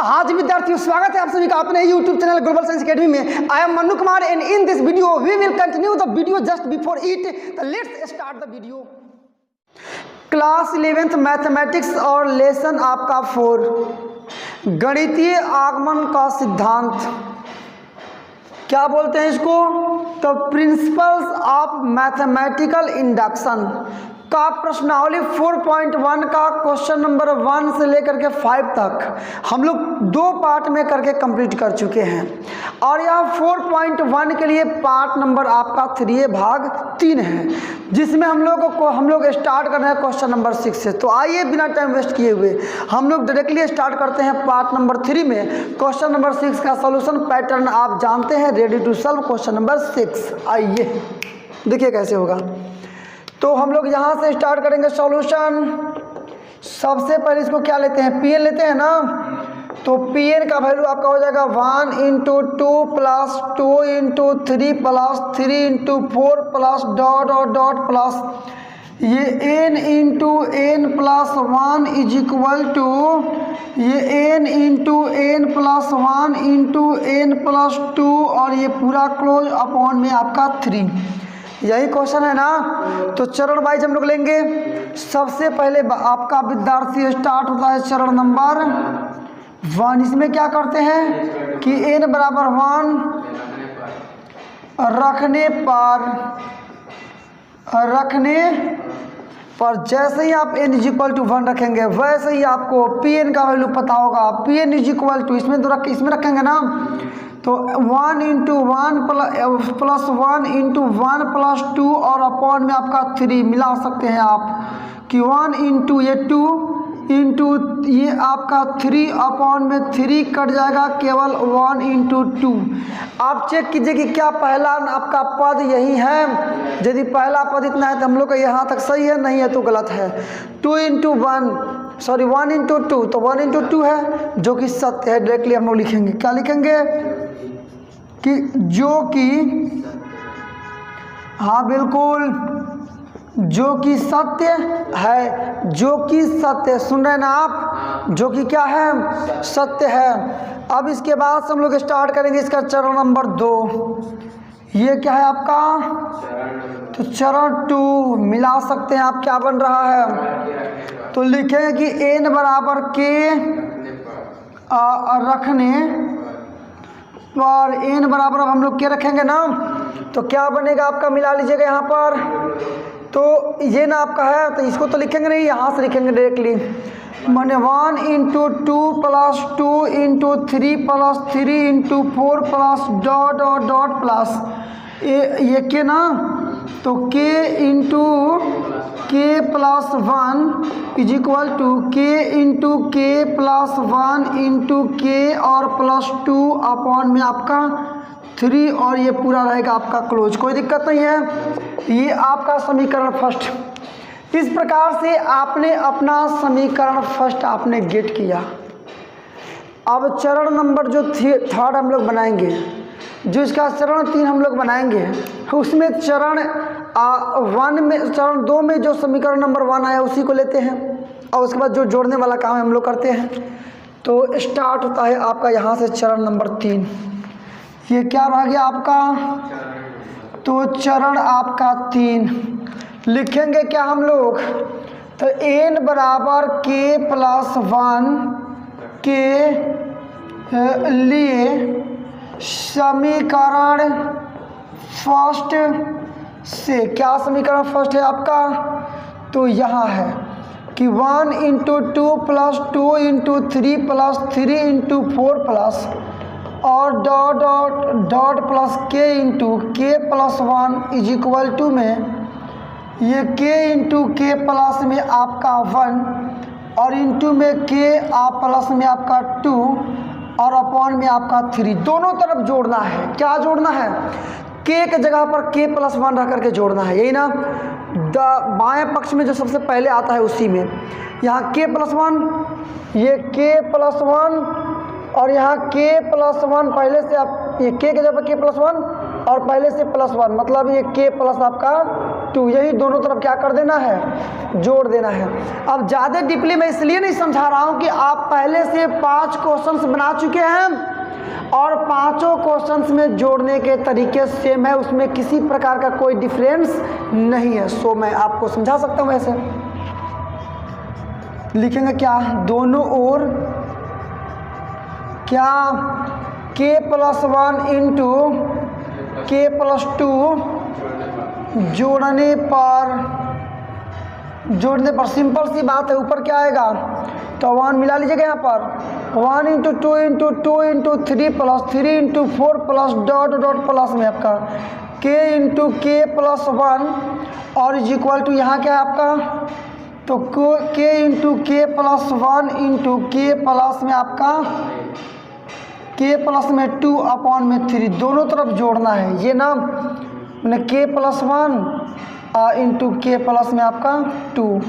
हाँ जी विद्यार्थियों, स्वागत है आप सभी का अपने YouTube channel Global Science Academy में। I am Mannu Kumar and in this video we will continue the video just before it let's start the video. Class 11th mathematics और लेसन आपका 4 गणितीय आगमन का सिद्धांत, क्या बोलते हैं इसको? तो प्रिंसिपल्स ऑफ मैथमेटिकल इंडक्शन का प्रश्नावली 4.1 का क्वेश्चन नंबर 1 से लेकर के 5 तक हम लोग 2 पार्ट में करके कंप्लीट कर चुके हैं और यह 4.1 के लिए पार्ट नंबर आपका 3 भाग 3 है, जिसमें हम लोग स्टार्ट कर रहे हैं क्वेश्चन नंबर 6 से। तो आइए बिना टाइम वेस्ट किए हुए हम लोग डायरेक्टली स्टार्ट करते हैं पार्ट नंबर 3 में। क्वेश्चन नंबर 6 का सॉल्यूशन पैटर्न आप जानते हैं, ready to solve question number 6। आइए देखिए कैसे होगा। तो हम लोग यहाँ से स्टार्ट करेंगे सॉल्यूशन। सबसे पहले इसको क्या लेते हैं, पी एन लेते हैं ना। तो पी एन का वैल्यू आपका हो जाएगा 1 × 2 + 2 × 3 + 3 × 4 प्लस डॉट और डॉट प्लस ये n × n + 1 is equal to ये n × n + 1 × n + 2 और ये पूरा क्लोज अपॉन में आपका 3। यही क्वेश्चन है ना। तो चरण वाइज हम लोग लेंगे। सबसे पहले आपका विद्यार्थी स्टार्ट होता है चरण नंबर 1। इसमें क्या करते हैं कि n बराबर 1 रखने पर जैसे ही आप n = 1 रखेंगे वैसे ही आपको Pn का वैल्यू पता होगा। Pn = इसमें रखेंगे ना। तो 1 × 1 + 1 × 1 + 2 और अपॉन में आपका 3 मिला सकते हैं आप कि 1 × ये 2 × ये आपका 3 अपॉन में 3 कट जाएगा, केवल 1 × 2। आप चेक कीजिए कि क्या पहला आपका पद यही है। यदि पहला पद इतना है तो हम लोग का यहाँ तक सही है, नहीं है तो गलत है। 1 × 2 तो 1 × 2 है जो कि सत्य है। डायरेक्टली हम लोग लिखेंगे, क्या लिखेंगे कि जो कि हाँ बिल्कुल जो कि सत्य है, जो कि सत्य, सुन रहे हैं ना आप, जो कि क्या है, सत्य है। अब इसके बाद से हम लोग स्टार्ट करेंगे इसका चरण नंबर 2। ये क्या है आपका? तो चरण 2 मिला सकते हैं आप, क्या बन रहा है? तो लिखेंगे कि n बराबर k रखने पर n बराबर अब हम लोग क्या रखेंगे ना। तो क्या बनेगा आपका, मिला लीजिएगा यहाँ पर। तो ये ना आपका है, तो इसको तो लिखेंगे नहीं, यहाँ से लिखेंगे डायरेक्टली। मैंने 1 × 2 + 2 × 3 + 3 × 4 प्लस डॉट और डॉट प्लस ये के ना। तो k × k + 1 is equal to k × k + 1 × k और +2 अपॉन में आपका 3 और ये पूरा रहेगा आपका क्लोज। कोई दिक्कत नहीं है। ये आपका समीकरण फर्स्ट। इस प्रकार से आपने अपना समीकरण फर्स्ट आपने गेट किया। अब चरण नंबर जो 3rd हम लोग बनाएंगे, जो इसका चरण 3 हम लोग बनाएंगे, उसमें चरण 2 में जो समीकरण नंबर 1 आया उसी को लेते हैं और उसके बाद जो जोड़ने वाला काम हम लोग करते हैं। तो स्टार्ट होता है आपका यहाँ से चरण नंबर 3। ये क्या रह गया आपका? तो चरण आपका 3 लिखेंगे क्या हम लोग? तो n बराबर k + 1 के लिए समीकरण फर्स्ट से, क्या समीकरण फर्स्ट है आपका? तो यहाँ है कि 1 × 2 + 2 × 3 + 3 × 4 प्लस और dot dot dot plus k × k + 1 is equal to में ये k × k प्लस में आपका 1 और इंटू में k प्लस में आपका 2 और अपॉन में आपका 3। दोनों तरफ जोड़ना है। क्या जोड़ना है? k के जगह पर k + 1 रख करके जोड़ना है, यही ना। बाएं पक्ष में जो सबसे पहले आता है उसी में यहाँ k + 1, ये k + 1 और यहाँ k + 1 पहले से आप ये k के जगह k + 1 और पहले से +1 मतलब ये k प्लस आपका 2, यही दोनों तरफ क्या कर देना है, जोड़ देना है। अब ज़्यादा डीपली मैं इसलिए नहीं समझा रहा हूँ कि आप पहले से 5 क्वेश्चंस बना चुके हैं और 5 क्वेश्चंस में जोड़ने के तरीके सेम है, उसमें किसी प्रकार का कोई डिफरेंस नहीं है। सो मैं आपको समझा सकता हूँ। ऐसे लिखेंगे क्या, दोनों ओर क्या k+1 इंटू k+2 जोड़ने पर सिंपल सी बात है, ऊपर क्या आएगा, तो 1 मिला लीजिएगा यहाँ पर, 1 into 2 into 2 into 3 plus 3 into 4 plus dot dot plus में आपका k इंटू k+1 और इज इक्वल टू यहाँ क्या है आपका, तो k into k+1 into k plus में आपका k प्लस में 2 अपॉन में 3, दोनों तरफ जोड़ना है। ये ना मैंने k+1 इंटू k प्लस में आपका 2,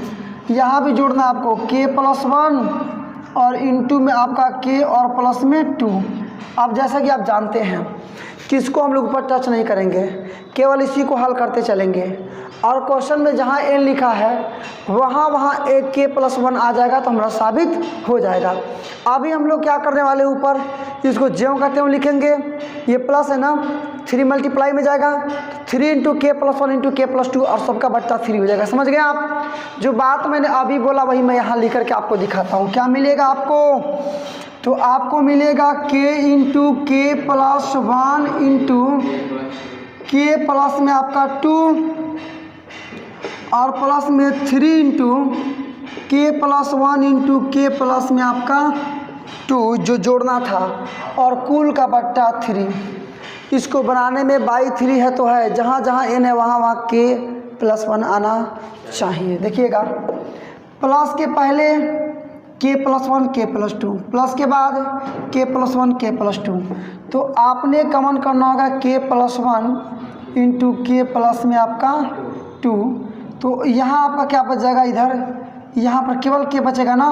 यहाँ भी जोड़ना आपको k+1 और इंटू में आपका k और प्लस में 2। अब जैसा कि आप जानते हैं कि इसको हम लोग ऊपर टच नहीं करेंगे, केवल इसी को हल करते चलेंगे और क्वेश्चन में जहाँ n लिखा है वहाँ एक k+1 आ जाएगा तो हमारा साबित हो जाएगा। अभी हम लोग क्या करने वाले, ऊपर इसको ज्यों कहते हैं लिखेंगे, ये प्लस है ना, 3 मल्टीप्लाई में जाएगा, 3 इंटू k+1 इंटू k+2 और सबका बट्टा 3 हो जाएगा। समझ गए आप? जो बात मैंने अभी बोला वही मैं यहाँ लिख करके आपको दिखाता हूँ। क्या मिलेगा आपको, तो आपको मिलेगा k into k+1 into k plus में आपका 2 और प्लस में 3 into k+1 into k plus में आपका 2 जो जोड़ना था और कुल का बट्टा 3। इसको बनाने में बाई 3 है तो है, जहाँ जहाँ n है वहाँ k+1 आना चाहिए। देखिएगा, प्लस के पहले k+1 k+2, प्लस के बाद k+1 k+2, तो आपने कॉमन करना होगा k+1 इंटू k प्लस में आपका 2, तो यहाँ आपका क्या बच जाएगा, इधर यहाँ पर केवल k बचेगा ना,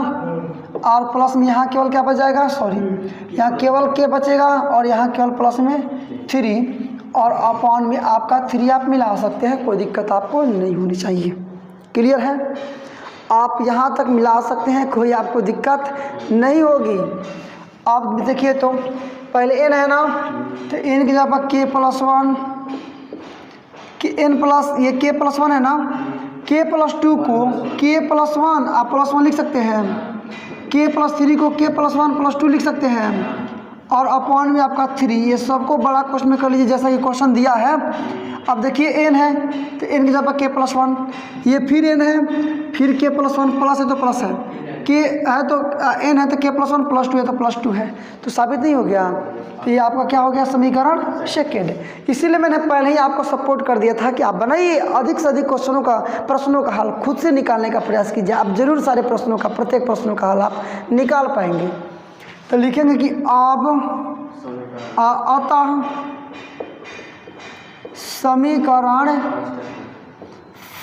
और प्लस में यहाँ केवल क्या बच जाएगा, यहाँ केवल k बचेगा और यहाँ केवल प्लस में 3 और अपॉन में आपका 3 आप मिला सकते हैं, कोई दिक्कत आपको नहीं होनी चाहिए। क्लियर है? आप यहाँ तक मिला सकते हैं, कोई आपको दिक्कत नहीं होगी। अब देखिए तो पहले n है ना, तो n की जगह पर k+1 कि n प्लस ये k+1 है ना, k+2 को k+1 आप +1 लिख सकते हैं, k+3 को k+1 + 2 लिख सकते हैं और अपॉन में आपका 3। ये सबको बड़ा क्वेश्चन में कर लीजिए जैसा कि क्वेश्चन दिया है। अब देखिए n है तो n की जगह k+1, ये फिर n है, फिर k+1 प्लस है तो प्लस है, k है तो n है तो k+1 + 2 है तो +2 है, तो साबित नहीं हो गया। तो ये आपका क्या हो गया, समीकरण सेकेंड। इसीलिए मैंने पहले ही आपको सपोर्ट कर दिया था कि आप बनाइए, अधिक से अधिक प्रश्नों का हल खुद से निकालने का प्रयास कीजिए। आप जरूर सारे प्रश्नों का, प्रत्येक प्रश्नों का हल आप निकाल पाएंगे। तो लिखेंगे कि अब अतः समीकरण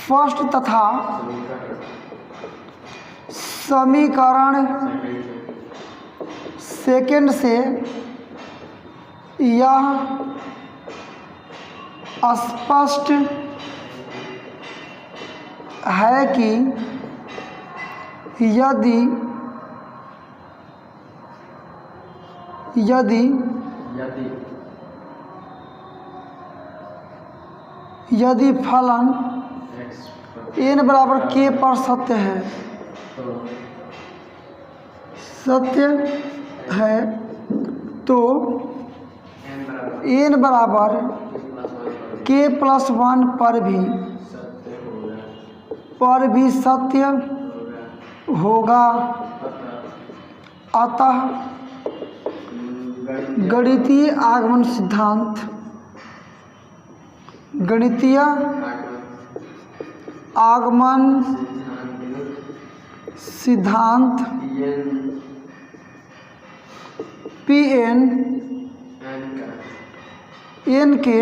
फर्स्ट तथा समीकरण सेकंड से यह स्पष्ट है कि यदि फलन n बराबर k पर सत्य है तो n बराबर k+1 पर भी सत्य होगा। अतः गणितीय आगमन सिद्धांत Pn n के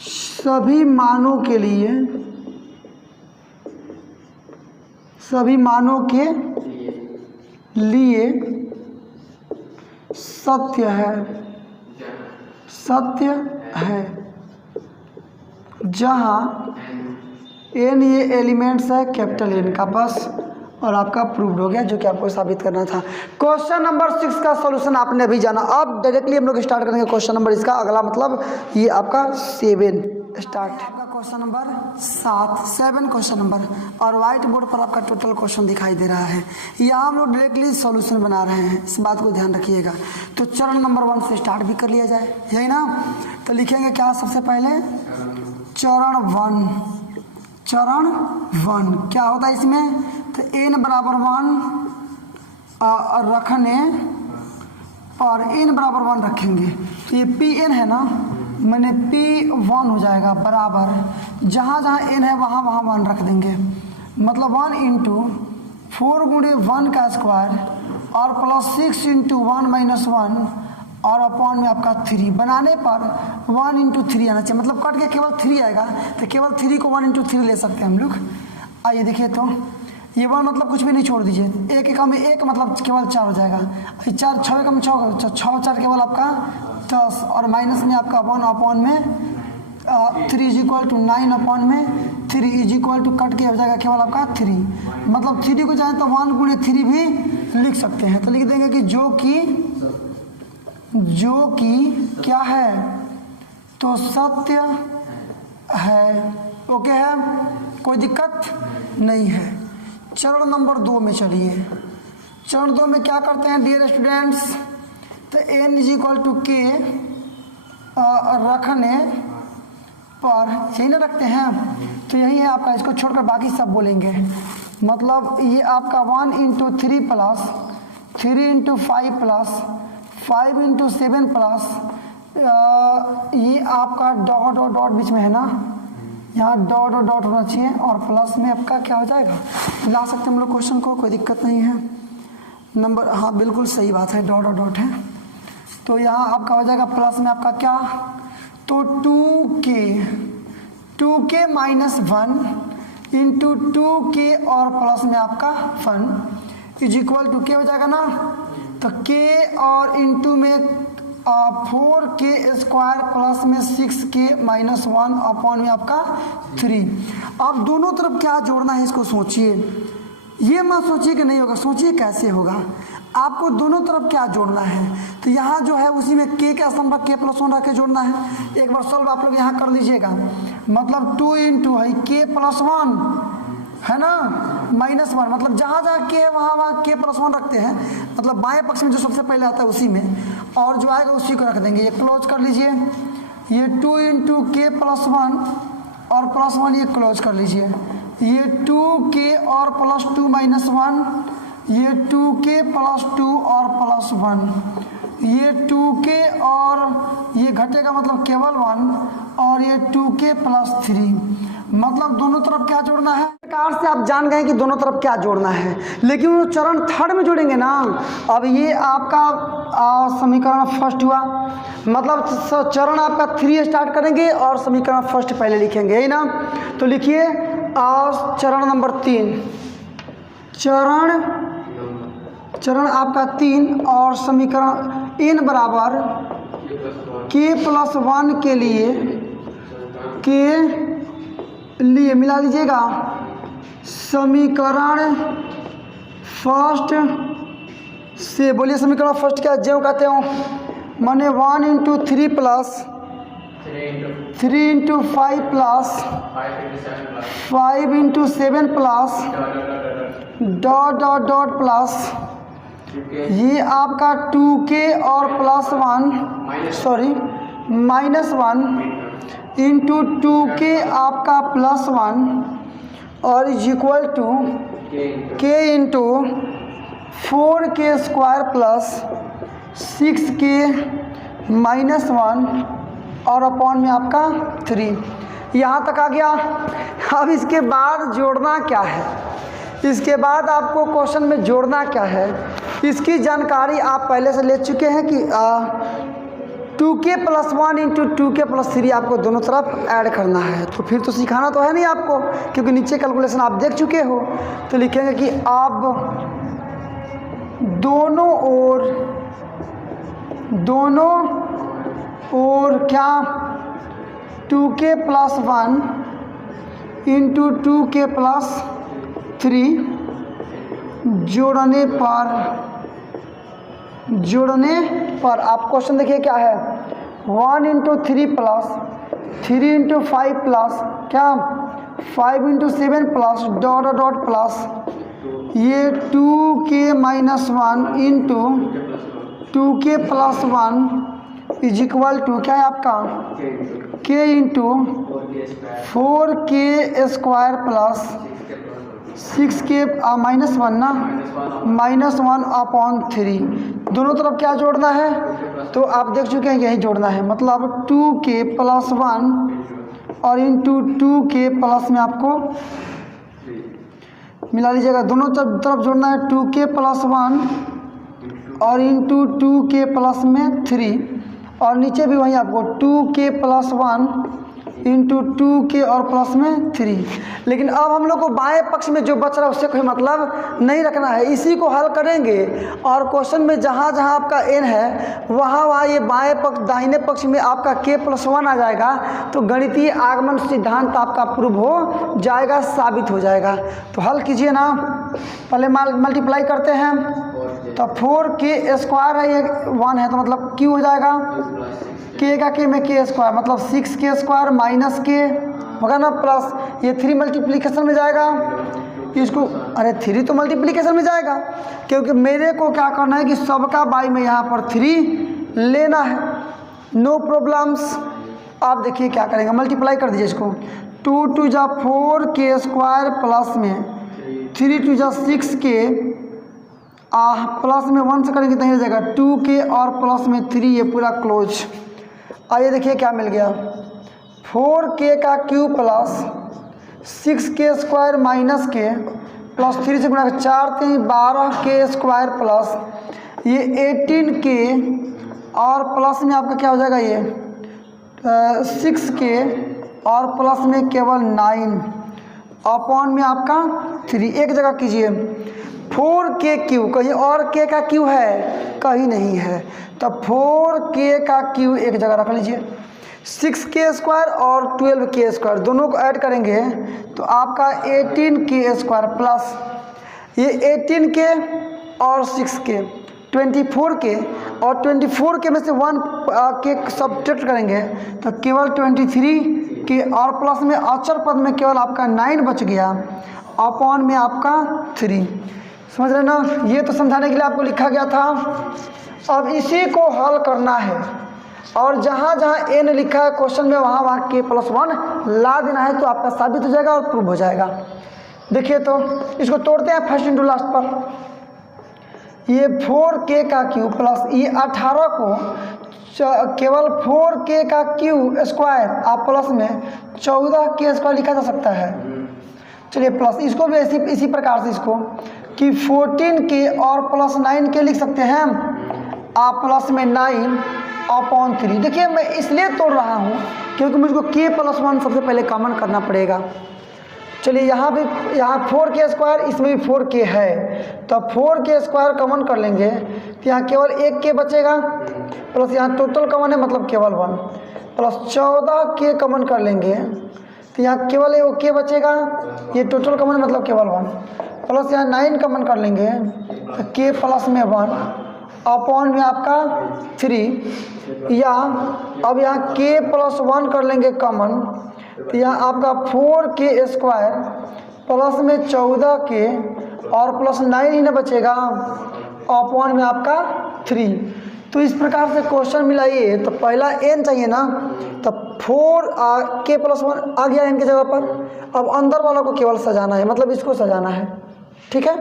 सभी मानों के लिए सत्य है। जहाँ n ये एलिमेंट्स है कैपिटल N का, बस। और आपका प्रूव्ड हो गया, जो कि आपको साबित करना था। क्वेश्चन नंबर 6 का सॉल्यूशन आपने अभी जाना। अब डायरेक्टली हम लोग स्टार्ट करेंगे क्वेश्चन नंबर इसका अगला, मतलब ये आपका 7 स्टार्ट। आपका क्वेश्चन नंबर 7 क्वेश्चन नंबर, और व्हाइट बोर्ड पर आपका टोटल क्वेश्चन दिखाई दे रहा है। यहाँ हम लोग डायरेक्टली सॉल्यूशन बना रहे हैं, इस बात को ध्यान रखिएगा। तो चरण नंबर 1 से स्टार्ट भी कर लिया जाए, यही ना। तो लिखेंगे क्या सबसे पहले, चरण 1। चरण 1 क्या होता है इसमें, तो n बराबर 1 रखने और n बराबर 1 रखेंगे, तो ये Pn है ना, मैंने P1 हो जाएगा बराबर, जहाँ जहाँ n है वहाँ वहाँ 1 रख देंगे। मतलब 1 इंटू 4 गुणे 1 का स्क्वायर और प्लस 6 इंटू 1 माइनस 1 और अपॉन में आपका 3 बनाने पर 1 इंटू 3 आना चाहिए, मतलब कट के केवल 3 आएगा, तो केवल 3 को 1 इंटू 3 ले सकते हैं हम लोग। आइए देखिए, तो ये 1 मतलब कुछ भी नहीं छोड़ दीजिए, 1 एकम में 1 मतलब केवल 4 हो जाएगा, 4 6 एकम 6 6 4 केवल आपका 10 और माइनस में आपका 1 अपॉन में 3 इज इक्वल टू 9 अपॉन में 3 इज इक्वल टू कट के हो जाएगा केवल आपका 3, मतलब 3 को चाहे तो 1 गुणे 3 भी लिख सकते हैं। तो लिख देंगे कि जो कि क्या है, तो सत्य है। ओके है, कोई दिक्कत नहीं है। चरण नंबर 2 में चलिए। चरण 2 में क्या करते हैं डियर स्टूडेंट्स, तो n इज इक्वल टू के रखने पर, यही ना रखते हैं, तो यही है आपका, इसको छोड़कर बाकी सब बोलेंगे। मतलब ये आपका 1 into 3 plus 3 into 5 plus 5 into 7 plus ये आपका डॉट डॉट डॉट बीच में है ना, यहाँ डॉट डॉट डॉट होना चाहिए, और प्लस में आपका क्या हो जाएगा, ला सकते हैं हम लोग क्वेश्चन को, कोई दिक्कत नहीं है। नंबर, हाँ बिल्कुल सही बात है, डॉट डॉट डॉट है, तो यहाँ आपका हो जाएगा प्लस में आपका क्या, तो 2k माइनस 1 इंटू 2k और प्लस में आपका 1 इज इक्वल टू के हो जाएगा ना, तो k और इंटू में 4k स्क्वायर प्लस में 6k माइनस 1 अपॉन में आपका 3। अब दोनों तरफ क्या जोड़ना है इसको सोचिए, ये मत सोचिए कि नहीं होगा, सोचिए कैसे होगा। आपको दोनों तरफ क्या जोड़ना है, तो यहाँ जो है उसी में k का स्थान पर k प्लस 1 रख के जोड़ना है। एक बार सॉल्व आप लोग यहाँ कर लीजिएगा, मतलब 2 इंटू है k प्लस 1 है ना, माइनस 1, मतलब जहाँ जहाँ के है वहाँ के प्लस 1 रखते हैं, मतलब बाएं पक्ष में जो सबसे पहले आता है उसी में, और जो आएगा उसी को रख देंगे। ये क्लोज कर लीजिए, ये 2 इंटू के प्लस 1 और प्लस 1 ये क्लोज कर लीजिए, ये 2k और प्लस 2 माइनस 1, ये 2k प्लस 2 और प्लस 1, ये 2k और ये घटेगा मतलब केवल 1, और ये 2k प्लस 3, मतलब दोनों तरफ क्या जोड़ना है। प्रकार से आप जान गए कि दोनों तरफ क्या जोड़ना है, लेकिन वो चरण 3 में जोड़ेंगे ना। अब ये आपका समीकरण फर्स्ट हुआ, मतलब चरण आपका 3 स्टार्ट करेंगे और समीकरण फर्स्ट पहले लिखेंगे, यही ना। तो लिखिए चरण नंबर 3, चरण आपका 3 और समीकरण n बराबर k प्लस 1 के लिए मिला लीजिएगा। समीकरण फर्स्ट से बोलिए, समीकरण फर्स्ट क्या जो कहते हो, माने 1 into 3 plus 3 into 5 plus 5 into 7 plus dot dot dot plus ये आपका 2k और plus 1 sorry minus 1 into 2k आपका प्लस 1 और is equal to k into 4k square plus 6k minus 1 और अपॉन में आपका 3। यहाँ तक आ गया। अब इसके बाद जोड़ना क्या है, इसके बाद आपको क्वेश्चन में जोड़ना क्या है, इसकी जानकारी आप पहले से ले चुके हैं कि 2k plus 1 into 2k plus 3 आपको दोनों तरफ ऐड करना है। तो फिर तो सिखाना तो है नहीं आपको, क्योंकि नीचे कैलकुलेशन आप देख चुके हो। तो लिखेंगे कि अब दोनों ओर क्या 2k + 1 × 2k + 3 जोड़ने पर आप क्वेश्चन देखिए क्या है, 1 × 3 + 3 × 5 प्लस क्या 5 × 7 प्लस डॉट डॉट प्लस ये 2k - 1 × 2k + 1 is equal to क्या है आपका k × 4k² प्लस 6k -1 ना -1/3 दोनों तरफ क्या जोड़ना है, तो आप देख चुके हैं यही जोड़ना है, मतलब 2k + 1 और इंटू 2k प्लस में आपको मिला लीजिएगा, दोनों तरफ जोड़ना है 2k + 1 और इंटू 2k प्लस में 3 और नीचे भी वही आपको 2k + 1 इंटू 2k और प्लस में 3। लेकिन अब हम लोग को बाएं पक्ष में जो बच रहा है उससे कोई मतलब नहीं रखना है, इसी को हल करेंगे और क्वेश्चन में जहाँ जहाँ आपका n है वहाँ ये बाएं पक्ष दाहिने पक्ष में आपका k + 1 आ जाएगा, तो गणितीय आगमन सिद्धांत आपका प्रूव हो जाएगा, साबित हो जाएगा। तो हल कीजिए ना, पहले मल्टीप्लाई करते हैं, तो 4k² है, ये 1 है तो मतलब q हो जाएगा, k का k में k² मतलब 6k² माइनस k होगा ना, प्लस ये 3 मल्टीप्लिकेशन में जाएगा, इसको अरे 3 तो मल्टीप्लिकेशन में जाएगा क्योंकि मेरे को क्या करना है कि सबका बाई में यहाँ पर 3 लेना है, नो प्रॉब्लम्स। आप देखिए क्या करेंगे, मल्टीप्लाई कर दीजिए इसको, 2 × 4k² प्लस में 3 × 6k प्लस में 1 से करेंगे तो हो जाएगा 2k और प्लस में 3, ये पूरा क्लोज। आइए देखिए क्या मिल गया, 4k का cube plus 6k² minus k plus 3 से गुणा 4 3 12k² प्लस ये 18k और प्लस में आपका क्या हो जाएगा ये 6k और प्लस में केवल 9 अपॉन में आपका 3, एक जगह कीजिए 4k क्यू, कहीं और k का क्यू है कहीं नहीं है, तो 4k का क्यू एक जगह रख लीजिए, 6k² और 12k² दोनों को ऐड करेंगे तो आपका 18k² प्लस ये 18k और 6k 24k और 24k में से 1k सब्ट्रैक्ट करेंगे तो केवल 23k और प्लस में अचर पद में केवल आपका 9 बच गया अपॉन में आपका 3। समझ रहे ना, ये तो समझाने के लिए आपको लिखा गया था। अब इसी को हल करना है और जहाँ जहाँ n लिखा है क्वेश्चन में वहाँ k + 1 ला देना है, तो आपका साबित हो जाएगा और प्रूव हो जाएगा। देखिए तो इसको तोड़ते हैं फर्स्ट इंटू लास्ट पर, ये 4k का क्यू प्लस ये 18 को केवल 4k का क्यू स्क्वायर आप प्लस में 14k² लिखा जा सकता है। चलिए प्लस इसको भी इसी प्रकार से इसको कि 14k और प्लस 9k लिख सकते हैं आप प्लस में 9 अपॉन 3। देखिए मैं इसलिए तोड़ रहा हूँ क्योंकि मुझको k + 1 सबसे पहले कॉमन करना पड़ेगा। चलिए यहाँ 4k², इसमें भी 4k है, तो 4k² कॉमन कर लेंगे तो यहाँ केवल 1k बचेगा, प्लस यहाँ टोटल कॉमन है मतलब केवल 1, प्लस 14k कॉमन कर लेंगे तो यहाँ केवल एक k बचेगा, ये टोटल कॉमन मतलब केवल 1, प्लस यहाँ 9 कॉमन कर लेंगे तो k प्लस में 1 अपॉन में आपका 3, या अब यहाँ k + 1 कर लेंगे कॉमन तो यहाँ आपका 4k² प्लस में 14k और प्लस 9 ही ना बचेगा अपॉन में आपका 3। तो इस प्रकार से क्वेश्चन मिलाइए, तो पहला n चाहिए ना, तो 4k + 1 आ गया n की जगह पर, अब अंदर वाला को केवल सजाना है, मतलब इसको सजाना है, ठीक है,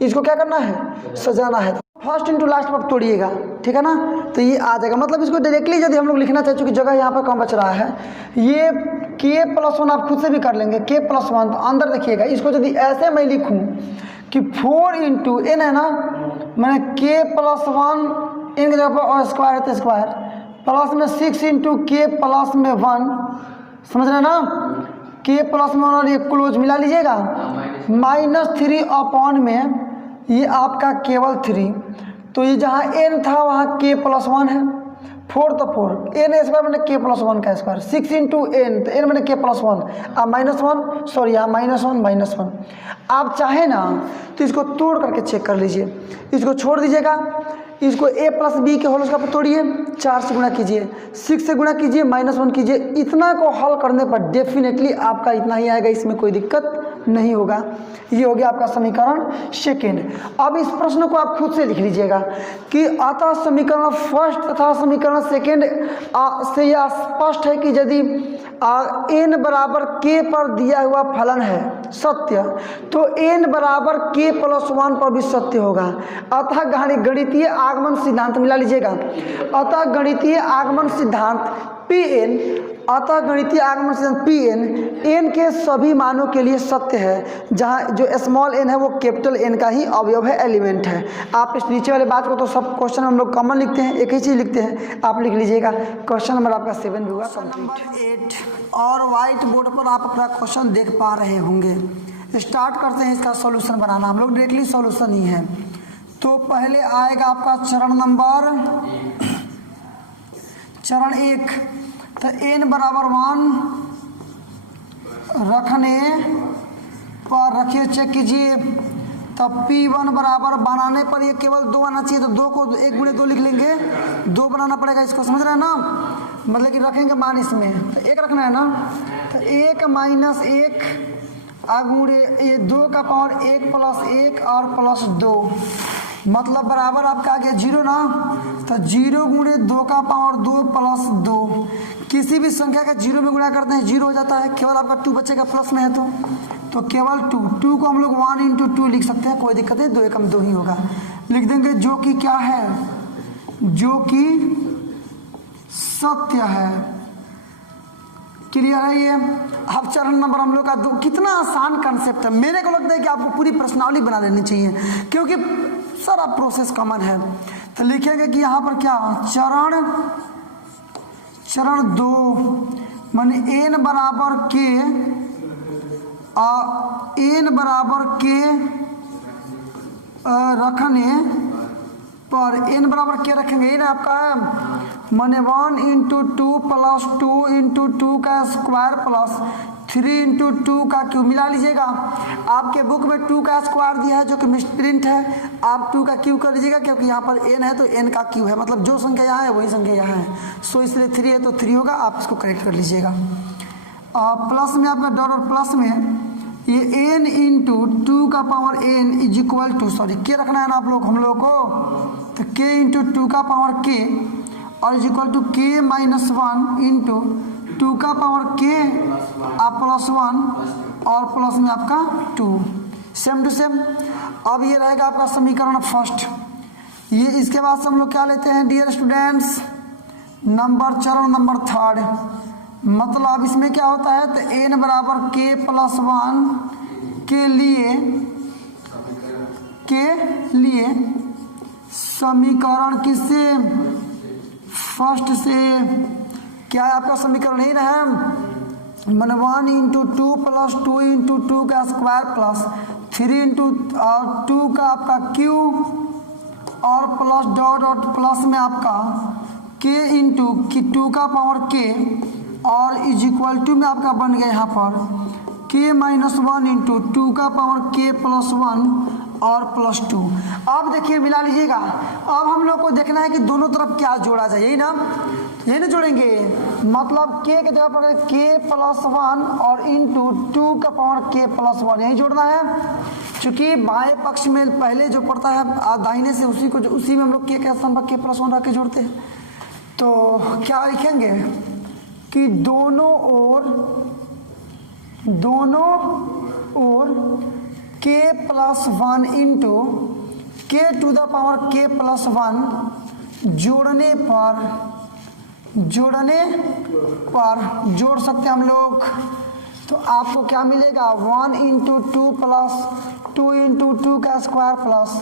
इसको क्या करना है सजाना है। फर्स्ट इंटू लास्ट पर तोड़िएगा, ठीक है ना, तो ये आ जाएगा, मतलब इसको डायरेक्टली यदि हम लोग लिखना चाहे, चूँकि जगह यहाँ पर कम बच रहा है, ये k + 1 आप खुद से भी कर लेंगे, k + 1 तो अंदर देखिएगा, इसको यदि ऐसे मैं लिखूँ कि 4 इंटू n है ना, मैंने k + 1 n की जगह पर और स्क्वायर है तो स्क्वायर, प्लस में 6 इंटू k प्लस में 1, समझ रहे ना, k प्लस में 1 और ये क्लोज मिला लीजिएगा, -3 अपॉन में ये आपका केवल 3, तो ये जहाँ n था वहाँ k + 1 है, 4 तो 4 एन स्क्वायर मैंने के प्लस 1 का स्क्वायर 6 इंटू एन तो एन मैंने के प्लस 1 अब -1 सॉरी यहाँ -1 आप चाहे ना तो इसको तोड़ करके चेक कर लीजिए, इसको छोड़ दीजिएगा, इसको a प्लस बी के होल स्क्वायर पर तोड़िए, 4 से गुणा कीजिए, 6 से गुणा कीजिए, -1 कीजिए, इतना को हल करने पर डेफिनेटली आपका इतना ही आएगा, इसमें कोई दिक्कत नहीं होगा। ये हो गया आपका समीकरण सेकेंड। अब इस प्रश्न को आप खुद से लिख लीजिएगा कि अतः समीकरण फर्स्ट तथा समीकरण सेकेंड से यह स्पष्ट है कि यदि n बराबर k पर दिया हुआ फलन है सत्य तो n बराबर k प्लस 1 पर भी सत्य होगा। अतः गणितीय आगमन सिद्धांत मिला लीजिएगा, अतः गणितीय आगमन सिद्धांत Pn, अतः गणितीय आगमन सिद्धांत Pn n के सभी मानों के लिए सत्य है, जहाँ जो स्मॉल n है वो कैपिटल N का ही अवयव है, एलिमेंट है। आप इस नीचे वाले बात को तो सब क्वेश्चन हम लोग कॉमन लिखते हैं, एक ही चीज़ लिखते हैं, आप लिख लीजिएगा। क्वेश्चन नंबर आपका 7 भी हुआ कंप्लीट। 8 और व्हाइट बोर्ड पर आप अपना क्वेश्चन देख पा रहे होंगे। स्टार्ट करते हैं इसका सॉल्यूशन बनाना, हम लोग डायरेक्टली सॉल्यूशन ही है। तो पहले आएगा आपका चरण 1, तो n बराबर 1 रखने पर रखिए, चेक कीजिए, तब P1 बराबर बनाने पर ये केवल 2 आना चाहिए, तो 2 को 1 गुणे 2 लिख लेंगे, 2 बनाना पड़ेगा, इसको समझ रहे हैं ना, मतलब कि रखेंगे मान इसमें, तो 1 रखना है ना, तो 1 माइनस 1 गुणे ये 2 का पावर 1 प्लस 1 और प्लस 2 मतलब बराबर आपका आ गया 0 ना, तो 0 गुणे 2 का पावर 2 प्लस 2, किसी भी संख्या का 0 में गुणा करते हैं 0 हो जाता है, केवल आपका 2 बचेगा प्लस में है तो केवल 2 को हम लोग 1 इंटू 2 लिख सकते हैं, कोई दिक्कत नहीं, 2 एकम 2 ही होगा, लिख देंगे, जो कि क्या है, जो कि सत्य है। क्लियर है ये। अब चरण नंबर हम लोग का 2, कितना आसान कंसेप्ट है, मेरे को लगता है कि आपको पूरी प्रश्नावली बना लेनी चाहिए क्योंकि सारा प्रोसेस कॉमन है। तो लिखेंगे कि यहाँ पर क्या चरण 2 माने n बराबर के रखने पर n बराबर के रखेंगे, ये ना आपका है माने 1 इंटू 2 प्लस 2 इंटू 2 का स्क्वायर प्लस 3 इंटू 2 का क्यूब, मिला लीजिएगा। आपके बुक में 2 का स्क्वायर दिया है जो कि मिस प्रिंट है, आप 2 का क्यूब कर लीजिएगा क्योंकि यहाँ पर n है तो n का क्यूब है, मतलब जो संख्या यहाँ है वही संख्या यहाँ है, सो इसलिए 3 है तो 3 होगा, आप इसको करेक्ट कर लीजिएगा। प्लस में आपका डॉट और प्लस में ये n इंटू 2 का power n is equal to, sorry के रखना है ना हम लोग को, तो k इंटू 2 का पावर k और is equal to k minus 1 into 2 का पावर k आप प्लस 1 और प्लस में आपका 2, सेम टू सेम। अब ये रहेगा आपका समीकरण फर्स्ट। ये इसके बाद से हम लोग क्या लेते हैं डियर स्टूडेंट्स, चरण नंबर 3, मतलब इसमें क्या होता है, तो n बराबर k प्लस 1 के लिए समीकरण किससे, फर्स्ट से, क्या है आपका समीकरण नहीं रहा, मैंने 1 इंटू 2 प्लस 2 इंटू 2 का स्क्वायर प्लस 3 इंटू 2 का आपका क्यूब और प्लस डॉट प्लस में आपका k इंटू 2 का पावर k और इज इक्वल टू में आपका बन गया यहाँ पर k माइनस 1 इंटू 2 का पावर k प्लस 1 और प्लस 2। अब देखिए मिला लीजिएगा, अब हम लोग को देखना है कि दोनों तरफ क्या जोड़ा जाए, यही ना जोड़ेंगे, मतलब k के जगह पर k प्लस 1 और इंटू 2 का पावर k प्लस 1 यही जोड़ना है। चूंकि बाएं पक्ष में पहले जो पड़ता है दाहिने से उसी में हम लोग k के स्थान पर k प्लस 1 रख के जोड़ते हैं, तो क्या लिखेंगे कि दोनों ओर k plus 1 into k to the power k plus 1 जोड़ने पर जोड़ सकते हैं हम लोग, तो आपको क्या मिलेगा 1 इंटू 2 प्लस 2 इंटू 2 का स्क्वायर प्लस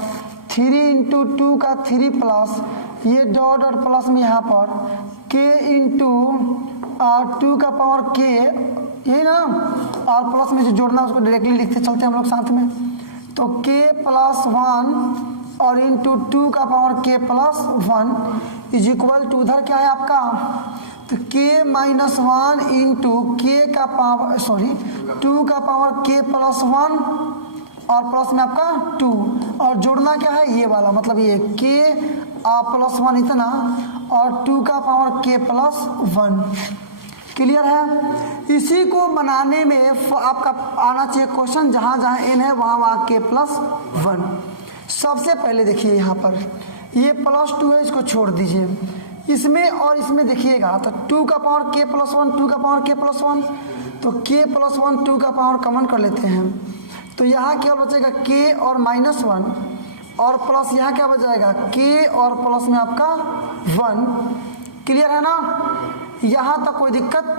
3 इंटू 2 का 3 प्लस ये डॉट और प्लस में यहाँ पर k इंटू 2 का पावर k, यही ना, और प्लस में जो जोड़ना है उसको डायरेक्टली लिखते चलते हैं हम लोग साथ में, तो k प्लस 1 और इंटू 2 का power k plus 1 is equal to उधर क्या है आपका, तो k माइनस 1 इंटू के का पावर 2 का पावर k प्लस 1 और प्लस में आपका 2 और जोड़ना क्या है ये वाला, मतलब ये k प्लस 1 इतना और 2 का पावर k प्लस 1। क्लियर है। इसी को बनाने में आपका आना चाहिए क्वेश्चन, जहाँ जहाँ n है वहाँ वहाँ k प्लस 1। सबसे पहले देखिए यहाँ पर ये प्लस 2 है, इसको छोड़ दीजिए, इसमें और इसमें देखिएगा तो 2 का पावर k प्लस 1 2 का पावर k प्लस 1, तो k प्लस 1 2 का पावर कॉमन कर लेते हैं, तो यहाँ क्या बचेगा k और माइनस 1 और प्लस यहाँ क्या बच जाएगा k और प्लस में आपका 1। क्लियर है ना, यहाँ तक कोई दिक्कत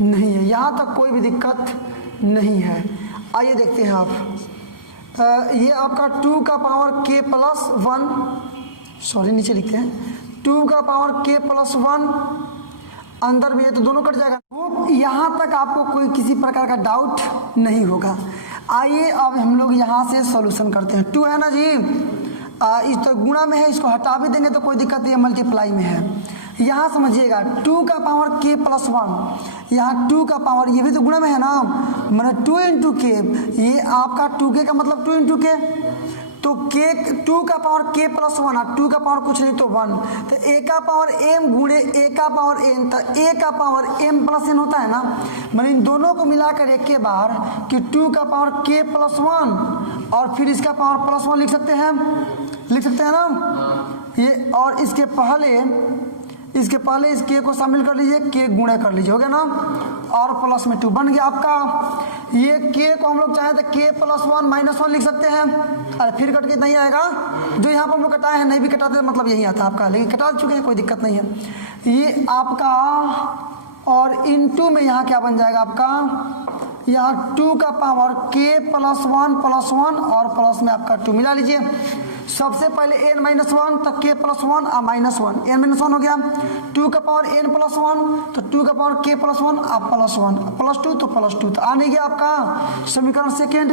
नहीं है, यहाँ तक कोई भी दिक्कत नहीं है। आइए देखते हैं आप, ये आपका 2 का पावर k प्लस 1 नीचे लिखते हैं 2 का पावर k प्लस 1 अंदर भी है तो दोनों कट जाएगा। वो यहाँ तक आपको कोई किसी प्रकार का डाउट नहीं होगा। आइए अब हम लोग यहाँ से सॉल्यूशन करते हैं। 2 है ना जी, इस तो गुणा में है, इसको हटा भी देंगे तो कोई दिक्कत नहीं है, मल्टीप्लाई में है। यहाँ समझिएगा 2 का पावर k प्लस 1, यहाँ 2 का पावर ये भी तो गुणा में है ना, मैंने 2 इंटू के, ये आपका 2k का मतलब 2 इंटू के, तो k 2 का पावर k प्लस 1 और 2 का पावर कुछ नहीं तो 1, तो a का पावर m गुणे a का पावर n, तो a का पावर m प्लस n होता है ना, मैंने इन दोनों को मिलाकर एक के बार कि 2 का पावर k प्लस 1 और फिर इसका पावर प्लस 1 लिख सकते हैं ना ये, और इसके पहले इस k को शामिल कर लीजिए, k गुणे कर लीजिए, हो गया ना, और प्लस में 2 बन गया आपका। ये k को हम लोग चाहे तो k प्लस 1 माइनस 1 लिख सकते हैं, अरे फिर कट के नहीं आएगा, जो यहाँ पर हम लोग कटाए हैं नहीं भी कटाते मतलब यही आता है आपका, लेकिन कटा चुके हैं कोई दिक्कत नहीं है। ये आपका और इनटू में यहाँ क्या बन जाएगा आपका, यहाँ 2 का पावर k प्लस 1 और प्लस में आपका 2 मिला लीजिए। सबसे पहले n माइनस 1 तो k प्लस 1 और माइनस 1, n माइनस 1 हो गया, 2 का पावर n प्लस 1 तो 2 का पावर k प्लस 1 और प्लस 1 प्लस 2 तो प्लस 2, तो आ नहीं गया आपका समीकरण सेकेंड।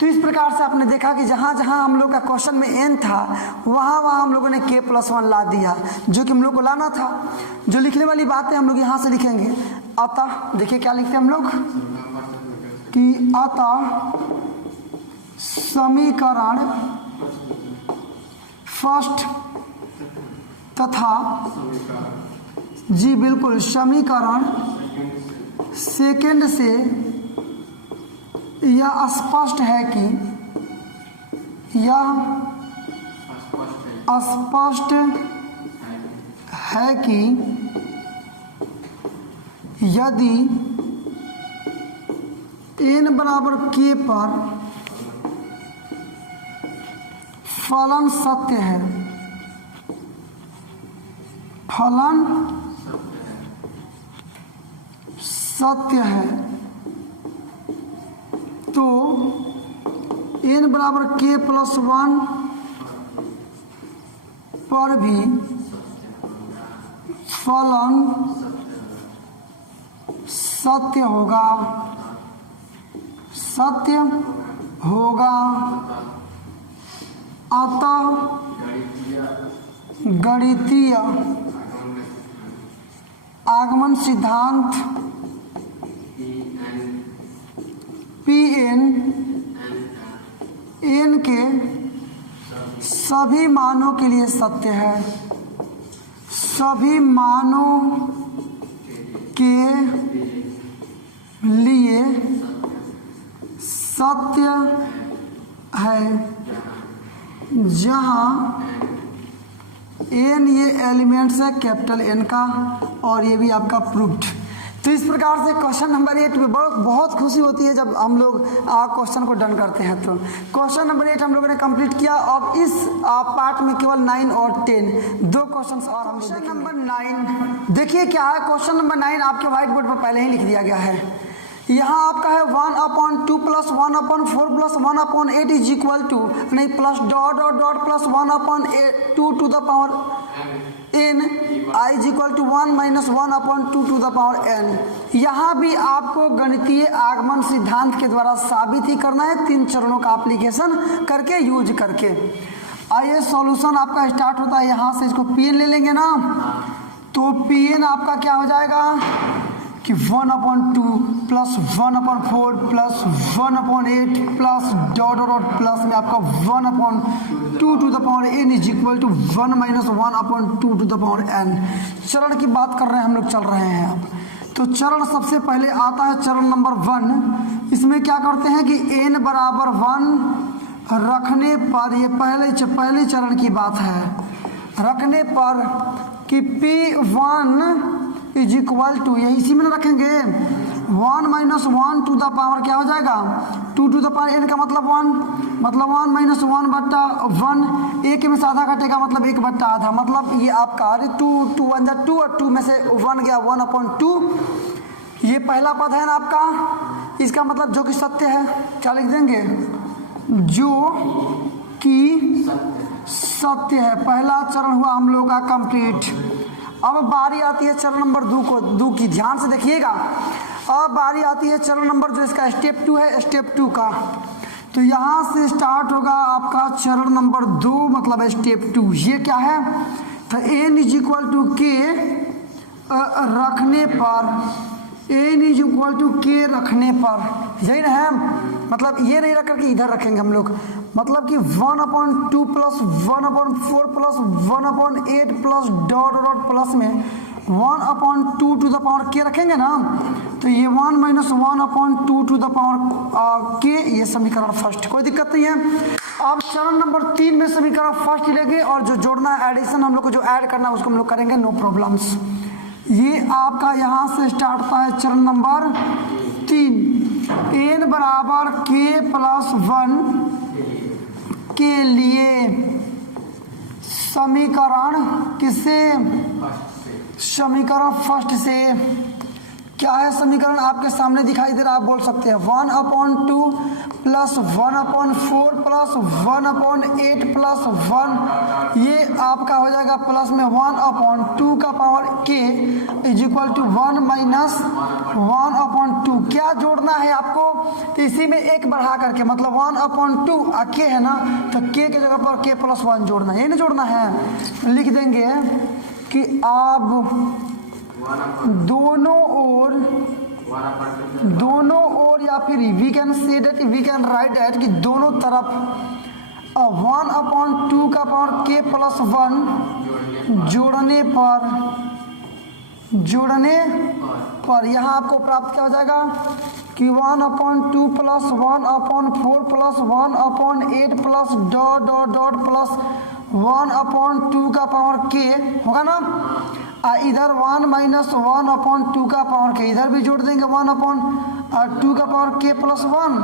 तो इस प्रकार से आपने देखा कि जहाँ जहाँ हम लोग का क्वेश्चन में n था वहाँ वहाँ हम लोगों ने k प्लस 1 ला दिया, जो कि हम लोग को लाना था। जो लिखने वाली बात है हम लोग यहाँ से लिखेंगे, अतः देखिए क्या लिखते हैं हम लोग कि अतः समीकरण फर्स्ट तथा जी बिल्कुल समीकरण सेकंड से यह स्पष्ट है कि यदि n बराबर k पर फलन सत्य है, तो n बराबर k प्लस 1 पर भी फलन सत्य होगा। अतः गणितीय आगमन सिद्धांत Pn n के सभी मानों के लिए सत्य है, सभी मानों के लिए सत्य है, जहाँ n ये एलिमेंट्स है कैपिटल N का और ये भी आपका प्रूफ्ड। तो इस प्रकार से क्वेश्चन नंबर 8 में बहुत खुशी होती है जब हम लोग क्वेश्चन को डन करते हैं। तो क्वेश्चन नंबर 8 हम लोगों ने कंप्लीट किया। अब इस पार्ट में केवल 9 और 10 दो क्वेश्चन और हम क्वेश्चन नंबर 9 देखिए क्या है। क्वेश्चन नंबर 9 आपके व्हाइट बोर्ड पर पहले ही लिख दिया गया है। यहाँ आपका है 1/2 plus 1/4 plus 1/8 is equal to नहीं plus dot dot dot plus 1/2 to the power n i is equal to 1 minus 1/2 to the power n। यहाँ भी आपको गणितीय आगमन सिद्धांत के द्वारा साबित ही करना है, 3 चरणों का एप्लीकेशन करके यूज करके। आइए सॉल्यूशन आपका स्टार्ट होता है यहाँ से, इसको पी एन ले लेंगे ना, तो पी एन आपका क्या हो जाएगा कि 1/2 plus 1/4 plus 1/8 plus dot dot plus में आपका 1/2 to the power n is equal to 1 minus 1/2 to the power n। चरण की बात कर रहे हैं हम लोग, चल रहे हैं अब। तो चरण सबसे पहले आता है चरण नंबर 1। इसमें क्या करते हैं कि n बराबर 1 रखने पर, ये पहले चरण की बात है, रखने पर कि P1 इज इक्वल टू, यही इसी में रखेंगे 1 माइनस 1 टू द पावर क्या हो जाएगा 2 टू द पावर n का मतलब 1, मतलब 1 माइनस 1/1, एक में से आधा घटेगा मतलब 1/आधा, मतलब ये आपका 2 1 जा 2 और 2 में से 1 गया 1/2। ये पहला पद है ना आपका, इसका मतलब जो कि सत्य है, क्या लिख देंगे, जो कि सत्य है। पहला चरण हुआ हम लोग का कंप्लीट। अब बारी आती है चरण नंबर 2 की, ध्यान से देखिएगा। अब बारी आती है चरण नंबर जो इसका स्टेप 2 है, स्टेप 2 का। तो यहाँ से स्टार्ट होगा आपका चरण नंबर 2 मतलब स्टेप 2। ये क्या है, तो n इज इक्वल टू के रखने पर, n इज इक्वल टू के रखने पर, यही ना है, मतलब ये नहीं रख करके इधर रखेंगे हम लोग, मतलब कि 1/2 plus 1/4 plus 1/8 plus dot dot plus में 1/2 टू द पावर के रखेंगे ना, तो ये 1 माइनस 1/2 टू द पावर के, ये समीकरण फर्स्ट, कोई दिक्कत नहीं है। अब चरण नंबर 3 में समीकरण फर्स्ट लेंगे और जो जोड़ना है एडिशन हम लोग को जो ऐड करना है उसको हम लोग करेंगे, नो प्रॉब्लम्स। ये आपका यहाँ से स्टार्ट होता है चरण नंबर 3। n बराबर k प्लस 1 के लिए समीकरण किससे, समीकरण फर्स्ट से। क्या है समीकरण, आपके सामने दिखाई दे रहा है, आप बोल सकते हैं 1/2 प्लस 1/4 प्लस 1/8 प्लस 1, ये आपका हो जाएगा प्लस में 1/2 का power k is equal to 1 minus 1/2। क्या जोड़ना है आपको, तो इसी में एक बढ़ा करके, मतलब 1/2 k है ना, तो k के जगह पर k प्लस 1 जोड़ना है, ये नहीं जोड़ना है। लिख देंगे कि आप दोनों ओर या फिर we can say that, we can write that कि दोनों तरफ 1/2 का पावर k प्लस 1 जोड़ने पर यहाँ आपको प्राप्त क्या हो जाएगा कि 1/2 plus 1/4 plus 1/8 plus dot dot dot plus 1/2 का पावर k होगा ना। इधर 1 माइनस 1/2 का पावर k, इधर भी जोड़ देंगे 1/2 का पावर k प्लस 1,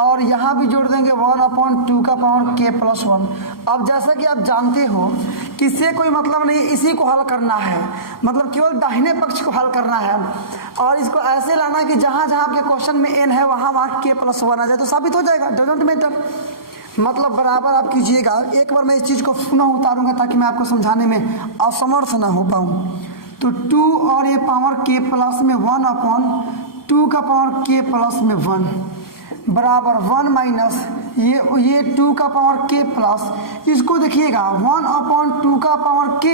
और यहाँ भी जोड़ देंगे 1/2 का पावर k प्लस 1। अब जैसा कि आप जानते हो कि इससे कोई मतलब नहीं, इसी को हल करना है, मतलब केवल दाहिने पक्ष को हल करना है, और इसको ऐसे लाना है कि जहाँ जहाँ आपके क्वेश्चन में n है वहाँ k प्लस 1 आ जाए तो साबित हो जाएगा, डजंट मैटर। मतलब बराबर आप कीजिएगा। एक बार मैं इस चीज़ को पुनः उतारूंगा ताकि मैं आपको समझाने में असमर्थ ना हो पाऊँ। तो 2 और ये पावर k प्लस में 1/2 का पावर k प्लस में 1 बराबर 1 माइनस ये 2 का पावर k प्लस, इसको देखिएगा 1/2 का पावर k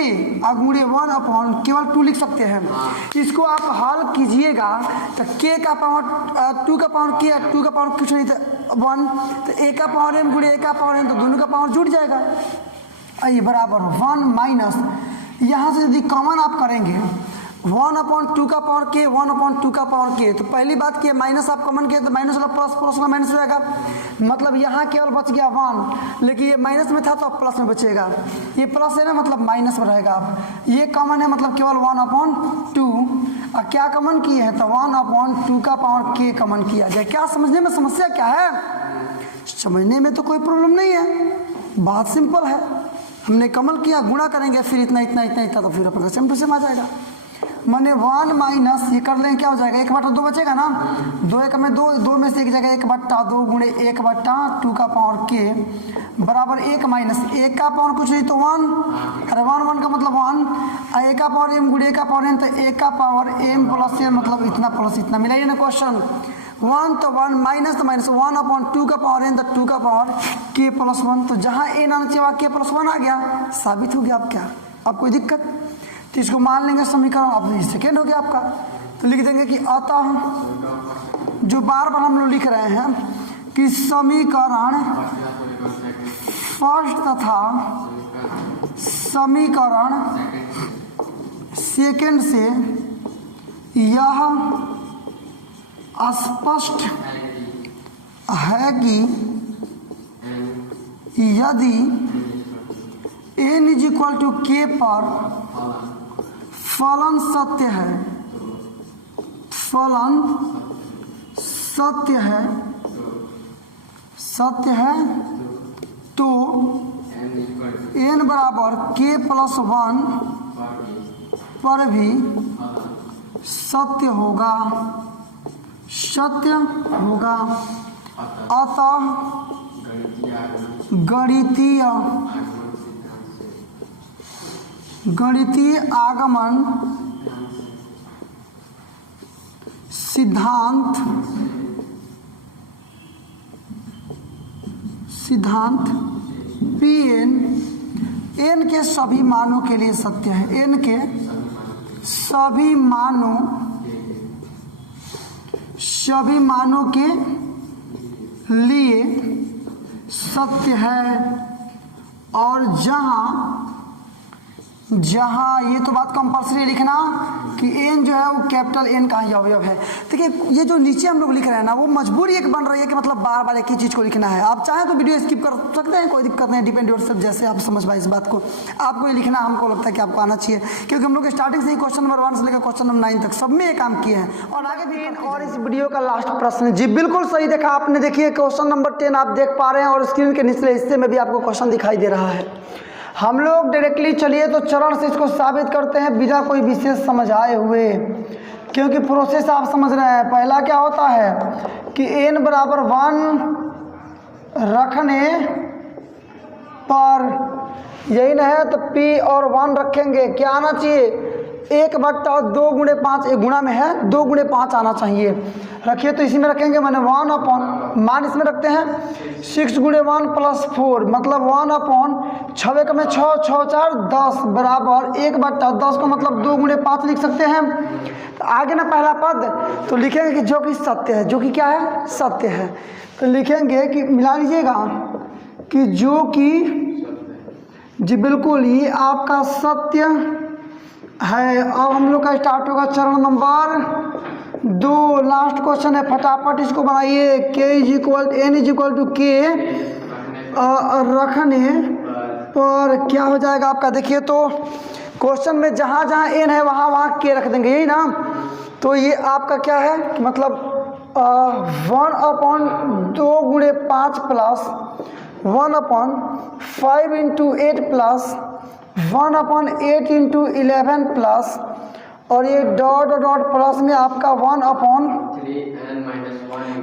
गुणे 1 केवल 2 लिख सकते हैं। इसको आप हल कीजिएगा तो k का पावर 2 का पावर k, 2 का पावर कुछ नहीं था 1, तो a का पावर m गुणे a का पावर n, तो दोनों का पावर जुड़ जाएगा। ये बराबर 1 माइनस, यहाँ से यदि कॉमन आप करेंगे 1/2 का पावर k 1/2 का पावर k, तो पहली बात कि माइनस आप कॉमन किए तो माइनस वाला प्लस, प्लस वाला माइनस हो जाएगा, मतलब यहाँ केवल बच गया 1, लेकिन ये माइनस में था तो अब प्लस में बचेगा, ये प्लस है ना मतलब माइनस में रहेगा। आप ये कॉमन है मतलब केवल 1/2, और क्या कॉमन किए हैं तो 1/2 का पावर k कॉमन किया गया। क्या समझने में समस्या क्या है, समझने में तो कोई प्रॉब्लम नहीं है, बात सिंपल है। हमने कॉमन किया, गुणा करेंगे फिर इतना इतना इतना इतना, तो फिर अपना सेम टू सेम आ जाएगा। मैंने 1 माइनस ये कर लें, क्या हो जाएगा 1/2 बचेगा ना, 2 1 में 2, 2 में से एक जगह 1/2 गुणे 1/2 का पावर k बराबर 1 माइनस 1 का पावर कुछ नहीं तो 1, अरे 1 का मतलब 1, और 1 का पावर m गुणे 1 का पावर n, तो 1 का पावर m प्लस n मतलब इतना प्लस इतना। मिलाइए ना क्वेश्चन, 1 तो 1 माइनस तो माइनस 1/2 का पावर n तो 2 का पावर k प्लस 1। तो जहाँ n आना चाहिए वहाँ k प्लस 1 आ गया, साबित हो गया। अब क्या, अब कोई दिक्कत? तो इसको मान लेंगे समीकरण, अब सेकेंड हो गया आपका। तो लिख देंगे कि अतः, जो बार बार हम लोग लिख रहे हैं कि समीकरण फर्स्ट तथा समीकरण सेकेंड से यह स्पष्ट है कि यदि n = k पर फलन सत्य है, फलन सत्य है तो n बराबर k प्लस 1 पर भी सत्य होगा, अतः गणितीय आगमन सिद्धांत Pn n के सभी मानों के लिए सत्य है, n के सभी मानों के लिए सत्य है। और जहाँ ये तो बात कंपल्सरी लिखना कि n जो है वो कैपिटल N का ही अवयव है। देखिए ये जो नीचे हम लोग लिख रहे हैं ना, वो मजबूरी एक बन रही है कि मतलब बार बार एक ही चीज़ को लिखना है। आप चाहें तो वीडियो स्किप कर सकते हैं, कोई दिक्कत नहीं, डिपेंड योर सेल्फ, जैसे आप समझ पाए इस बात को। आपको ये लिखना हमको लगता है कि आपको आना चाहिए, क्योंकि हम लोग स्टार्टिंग से ही क्वेश्चन नंबर 1 से लेकर क्वेश्चन नंबर 9 तक सब में ये काम किए हैं और आगे भी। और इस वीडियो का लास्ट प्रश्न, जी बिल्कुल सही देखा आपने। देखिए क्वेश्चन नंबर 10 आप देख पा रहे हैं और स्क्रीन के निचले हिस्से में भी आपको क्वेश्चन दिखाई दे रहा है। हम लोग डायरेक्टली चलिए तो चरण से इसको साबित करते हैं बिना कोई विशेष समझाए हुए, क्योंकि प्रोसेस आप समझ रहे हैं। पहला क्या होता है कि n बराबर 1 रखने पर, यही ना है, तो p और 1 रखेंगे, क्या आना चाहिए 1/2 गुणे 5, एक गुणा में है 2 गुणे 5 आना चाहिए। रखिए तो इसी में रखेंगे, मैंने 1 मान इसमें रखते हैं 6 गुणे 1 प्लस 4, मतलब 1/6 में 6 6 4 10 बराबर 1/10 को मतलब 2 गुणे 5 लिख सकते हैं। तो आगे ना पहला पद तो लिखेंगे कि जो कि सत्य है, जो कि क्या है, सत्य है। तो लिखेंगे कि मिला लीजिएगा कि जो कि, जी बिल्कुल ये आपका सत्य है। अब हम लोग का स्टार्ट होगा चरण नंबर 2, लास्ट क्वेश्चन है, फटाफट इसको बनाइए। n = k रखने पर क्या हो जाएगा आपका, देखिए तो क्वेश्चन में जहाँ जहाँ n है वहाँ k रख देंगे, यही ना। तो ये आपका क्या है कि मतलब 1/2 गुणे 5 प्लस 1/5 × 8 प्लस 1/8 × 11 प्लस, और ये डॉट डॉट प्लस में आपका 1/3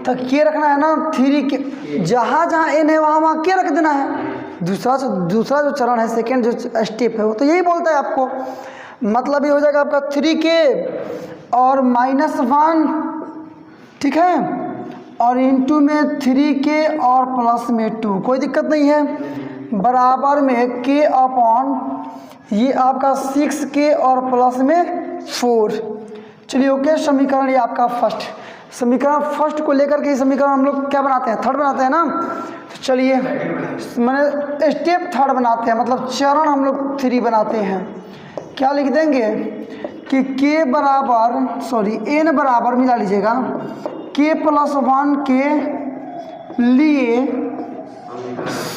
तो के रखना है ना 3 के, जहाँ जहाँ n है वहाँ के रख देना है। दूसरा जो चरण है, सेकेंड जो स्टेप है, वो तो यही बोलता है आपको। मतलब ये हो जाएगा आपका 3k और -1, ठीक है, और इंटू में 3k और प्लस में 2, कोई दिक्कत नहीं है, बराबर में k अपॉन ये आपका 6k और प्लस में 4। चलिए ओके, समीकरण ये आपका फर्स्ट समीकरण, फर्स्ट को लेकर के समीकरण हम लोग क्या बनाते हैं, थर्ड बनाते हैं ना। तो चलिए मैंने स्टेप थर्ड बनाते हैं, मतलब चरण हम लोग 3 बनाते हैं। क्या लिख देंगे कि n बराबर मिला लीजिएगा k + 1 के लिए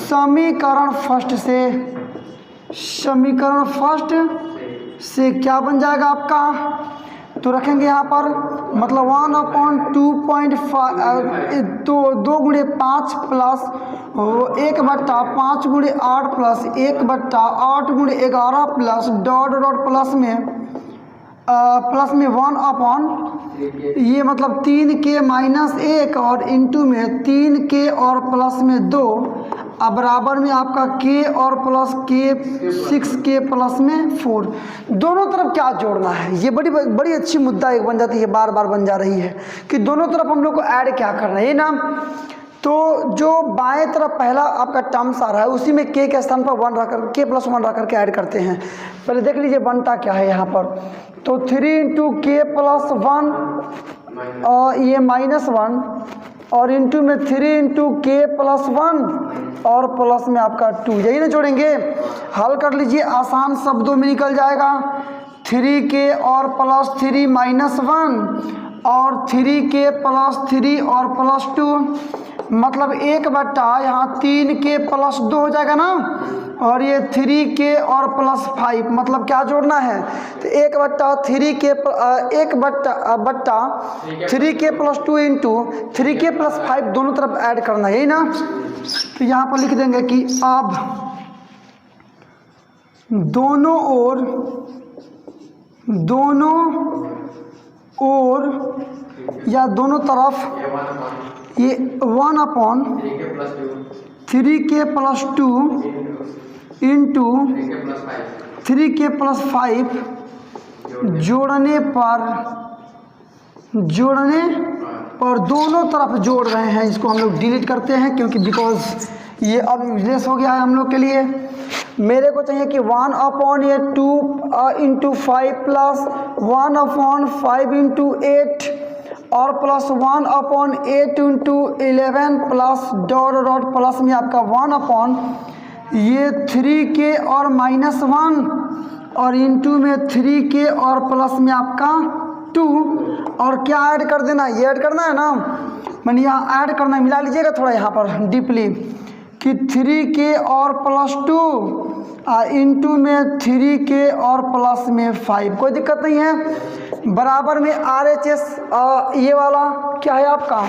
समीकरण फर्स्ट से क्या बन जाएगा आपका, तो रखेंगे यहाँ पर मतलब 1/2.5 तो 2 गुणे 5 प्लस 1/5 गुणे 8 प्लस 1/8 गुणे 11 प्लस डॉट डॉट प्लस में 1/, ये मतलब 3k - 1 और इंटू में 3k और प्लस में 2 अब बराबर में आपका k और प्लस k 6k प्लस में 4, दोनों तरफ क्या जोड़ना है, ये बड़ी बड़ी अच्छी मुद्दा एक बन जाती है, बार बार बन जा रही है कि दोनों तरफ हम लोग को ऐड क्या करना है, ये ना। तो जो बाएं तरफ पहला आपका टर्म्स आ रहा है उसी में k के स्थान पर 1 रख कर k प्लस 1 रख करके ऐड करते हैं। पहले देख लीजिए बनता क्या है यहाँ पर, तो 3 इंटू k प्लस 1 और ये -1 और इंटू में 3 इंटू k प्लस 1 और प्लस में आपका 2, यही ना जोड़ेंगे। हल कर लीजिए, आसान शब्दों में निकल जाएगा। 3k और प्लस 3 -1 और 3k प्लस 3 और प्लस 2, मतलब 1/, यहाँ 3k प्लस 2 हो जाएगा ना, और ये 3k और प्लस 5, मतलब क्या जोड़ना है, तो 1/3k 3k plus 2 into 3k plus 5 दोनों तरफ ऐड करना है, यही ना। तो यहाँ पर लिख देंगे कि अब दोनों ओर या दोनों तरफ ये 1/3k plus 2 into 3k plus 5 जोड़ने पर दोनों तरफ जोड़ रहे हैं। इसको हम लोग डिलीट करते हैं क्योंकि बिकॉज ये अब यूजलेस हो गया है हम लोग के लिए। मेरे को चाहिए कि 1/2 इंटू 5 प्लस 1/5 इंटू 8 और plus 1/8 into 11 plus dot plus में आपका 1 ये 3k और -1 और इंटू में 3k और प्लस में आपका 2 और क्या ऐड कर देना, ये ऐड करना है ना, मैंने यहाँ ऐड करना है, मिला लीजिएगा थोड़ा यहाँ पर डीपली कि 3k और प्लस 2 इंटू में 3k और प्लस में 5, कोई दिक्कत नहीं है। बराबर में RHS ये वाला क्या है आपका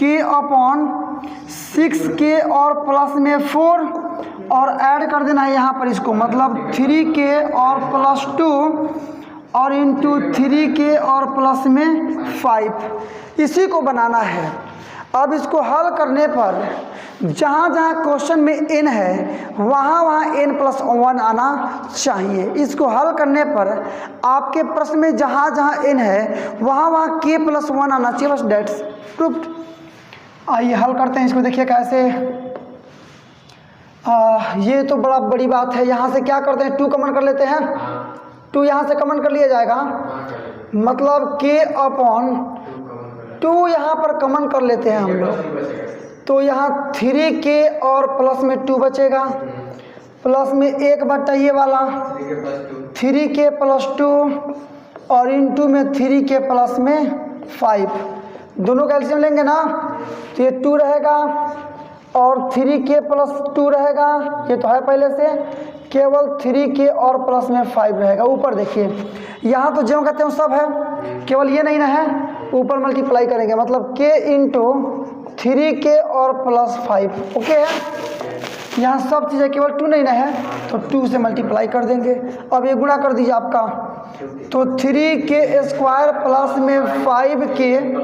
k/6k और प्लस में 4 और ऐड कर देना है यहाँ पर इसको, मतलब 3k और प्लस 2 और इंटू 3k और प्लस में 5, इसी को बनाना है। अब इसको हल करने पर जहाँ जहाँ क्वेश्चन में n है वहाँ n प्लस 1 आना चाहिए। इसको हल करने पर आपके प्रश्न में जहाँ जहाँ n है वहाँ k प्लस 1 आना चाहिए, बस डेट्स प्रूव्ड। आइए हल करते हैं इसको, देखिए कैसे। ये तो बड़ी बात है। यहाँ से क्या करते हैं, 2 कॉमन कर लेते हैं, 2 यहाँ से कॉमन कर लिया जाएगा, मतलब k/2 यहाँ पर कॉमन कर लेते हैं हम लोग, तो यहाँ 3k और प्लस में 2 बचेगा, प्लस में 1/, ये वाला 3k प्लस 2 और इंटू में 3k प्लस में 5, दोनों का एलसीएम लेंगे ना, तो ये 2 रहेगा और 3k प्लस 2 रहेगा, ये तो है पहले से, केवल 3k और प्लस में 5 रहेगा। ऊपर देखिए यहाँ तो जो कहते हैं सब है, केवल ये नहीं ना है, ऊपर मल्टीप्लाई करेंगे, मतलब k इंटू 3k और प्लस 5, ओके है। यहाँ सब चीज़ें, केवल 2 नहीं ना है, तो 2 से मल्टीप्लाई कर देंगे। अब ये गुणा कर दीजिए आपका, तो 3k² प्लस में 5k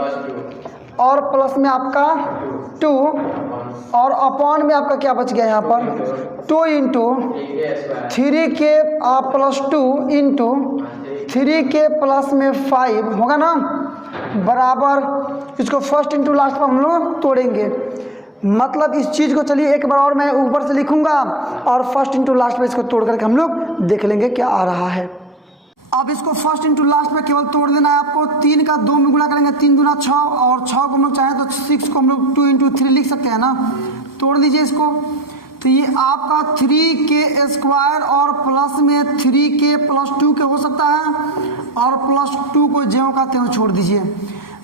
और प्लस में आपका 2 और अपॉन में आपका क्या बच गया यहाँ पर 2 into 3k plus 2 into 3k plus में 5 होगा ना, बराबर। इसको फर्स्ट इंटू लास्ट पर हम लोग तोड़ेंगे, मतलब इस चीज़ को चलिए एक बार और मैं ऊपर से लिखूंगा और फर्स्ट इंटू लास्ट में इसको तोड़ करके हम लोग देख लेंगे क्या आ रहा है। अब इसको फर्स्ट इंटू लास्ट में केवल तोड़ देना है आपको। 3 का 2 में गुणा करेंगे, 3 दूना 6 और 6 को हम लोग चाहें तो 6 को हम लोग 2 इंटू 3 लिख सकते हैं ना। तोड़ लीजिए इसको, तो ये आपका 3k² और प्लस में 3k प्लस 2 के हो सकता है और प्लस 2 को ज्यों का त्यों छोड़ दीजिए।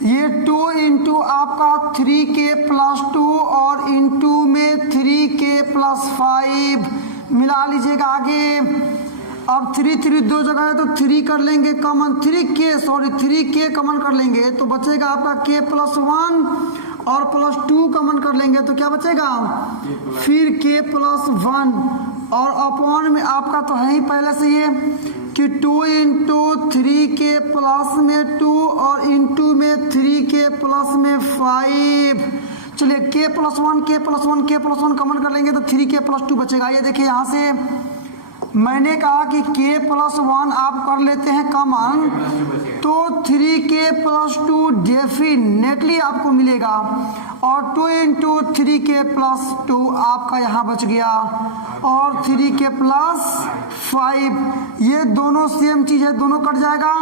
ये 2 इंटू आपका 3k प्लस 2 और इंटू में 3k प्लस 5 मिला लीजिएगा आगे। अब 3 दो जगह है तो 3 कर लेंगे कॉमन, 3k कॉमन कर लेंगे तो बचेगा आपका k प्लस 1 और प्लस 2 कॉमन कर लेंगे तो क्या बचेगा, फिर k प्लस 1 और अपॉन में आपका तो है ही पहले से ये कि 2 इंटू 3k प्लस में 2 और इंटू में 3k प्लस में 5, चलिए k + 1 k + 1 k + 1 कॉमन कर लेंगे तो 3k + 2 बचेगा। ये देखिए यहाँ से मैंने कहा कि k + 1 आप कर लेते हैं कॉमन तो 3k + 2 डेफिनेटली आपको मिलेगा और 2 × 3k + 2 आपका यहाँ बच गया और 3k + 5 ये दोनों सेम चीज़ है, दोनों कट जाएगा,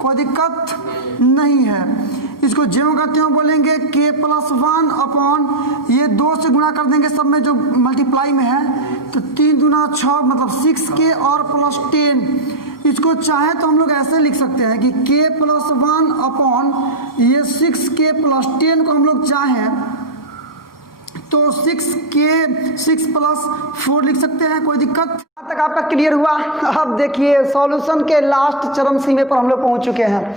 कोई दिक्कत नहीं है। इसको ज्यों का त्यों बोलेंगे k + 1 अपॉन ये 2 से गुणा कर देंगे सब में जो मल्टीप्लाई में है तो 3 दूना 6 मतलब 6k और +10। इसको चाहे तो हम लोग ऐसे लिख सकते हैं कि k + 1 अपॉन ये 6k + 10 को हम लोग चाहें तो 6 + 4 लिख सकते हैं, कोई दिक्कत। यहाँ तक आपका क्लियर हुआ। अब देखिए सॉल्यूशन के लास्ट चरम सीमे पर हम लोग पहुँच चुके हैं,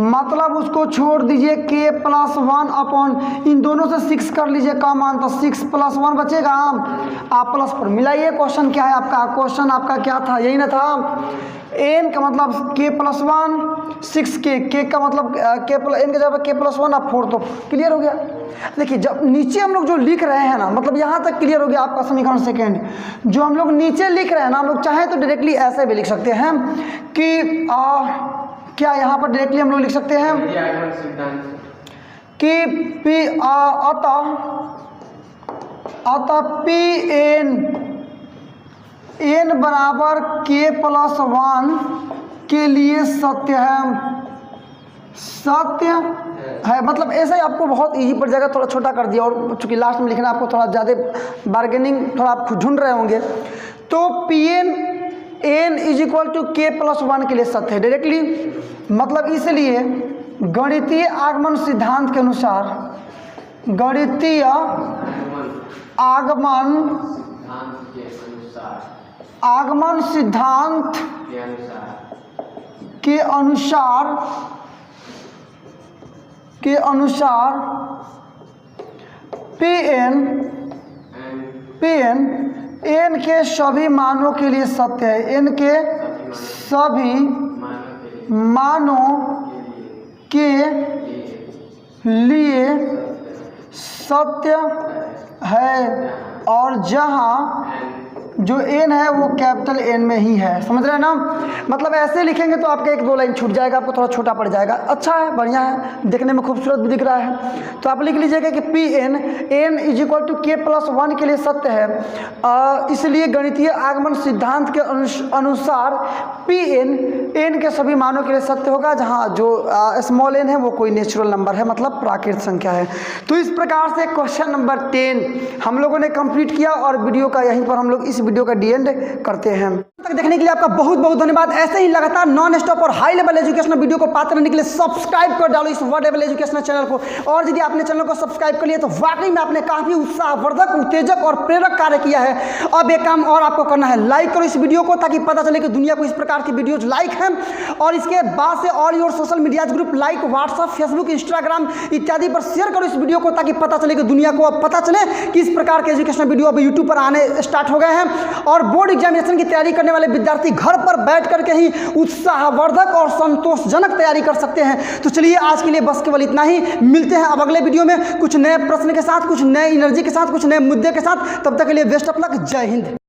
मतलब उसको छोड़ दीजिए k + 1 अपॉन इन दोनों से 6 कर लीजिए कॉमन तो 6 + 1 बचेगा। आप प्लस पर मिलाइए। क्वेश्चन क्या है आपका, क्वेश्चन आपका क्या था, यही ना था, n का मतलब k + 1 6k, k का मतलब n के जगह k + 1 आप 4 तो क्लियर हो गया। देखिए जब नीचे हम लोग जो लिख रहे हैं ना, मतलब यहाँ तक क्लियर हो गया आपका समीकरण सेकेंड। जो हम लोग नीचे लिख रहे हैं ना, हम लोग चाहें तो डायरेक्टली ऐसे भी लिख सकते हैं कि क्या यहाँ पर डायरेक्टली हम लोग लिख सकते हैं कि अतः Pn n बराबर k + 1 के लिए सत्य है, मतलब ऐसा ही आपको बहुत इजी पड़ जाएगा। थोड़ा छोटा कर दिया और चूंकि लास्ट में लिखना आपको थोड़ा ज़्यादा बार्गेनिंग थोड़ा आप ढूंढ रहे होंगे तो Pn n = k + 1 के लिए सत्य है डायरेक्टली, मतलब इसलिए गणितीय आगमन सिद्धांत के अनुसार आगमन सिद्धांत के अनुसार Pn n के सभी मानों के लिए सत्य है, n के सभी मानों के लिए सत्य है और जहाँ जो n है वो कैपिटल N में ही है, समझ रहे हैं ना। मतलब ऐसे लिखेंगे तो आपका 1-2 लाइन छूट जाएगा, आपको थोड़ा छोटा पड़ जाएगा। अच्छा है, बढ़िया है, देखने में खूबसूरत भी दिख रहा है। तो आप लिख लीजिएगा कि Pn n = k + 1 के लिए सत्य है, इसलिए गणितीय आगमन सिद्धांत के अनुसार Pn n के सभी मानों के लिए सत्य होगा जहाँ जो स्मॉल n है वो कोई नेचुरल नंबर है, मतलब प्राकृत संख्या है। तो इस प्रकार से क्वेश्चन नंबर 10 हम लोगों ने कंप्लीट किया और वीडियो का यहीं पर हम लोग इस वीडियो का डी एंड करते हैं। तक देखने के लिए आपका बहुत बहुत धन्यवाद। ऐसे ही लगातार नॉन स्टॉप और हाई लेवल एजुकेशनल वीडियो को पाते रहने के लिए सब्सक्राइब कर डालो इस वर्ड लेवल एजुकेशनल चैनल को। और यदि आपने चैनल को सब्सक्राइब कर लिया तो वाकई में आपने काफी उत्साहवर्धक, उत्तेजक और प्रेरक कार्य किया है। अब एक काम और आपको करना है, लाइक करो इस वीडियो को ताकि पता चले कि दुनिया को इस प्रकार की वीडियोज लाइक हैं। और इसके बाद से all your social media group like WhatsApp, Facebook, Instagram इत्यादि पर शेयर करो इस वीडियो को ताकि पता चले कि दुनिया को अब पता चले कि इस प्रकार के एजुकेशनल वीडियो अब यूट्यूब पर आने स्टार्ट हो गए हैं। और बोर्ड एग्जामिनेशन की तैयारी करने वाले विद्यार्थी घर पर बैठ करके ही उत्साहवर्धक और संतोषजनक तैयारी कर सकते हैं। तो चलिए आज के लिए बस केवल इतना ही, मिलते हैं अब अगले वीडियो में कुछ नए प्रश्न के साथ, कुछ नए एनर्जी के साथ, कुछ नए मुद्दे के साथ। तब तक के लिए बेस्ट ऑफ लक, जय हिंद।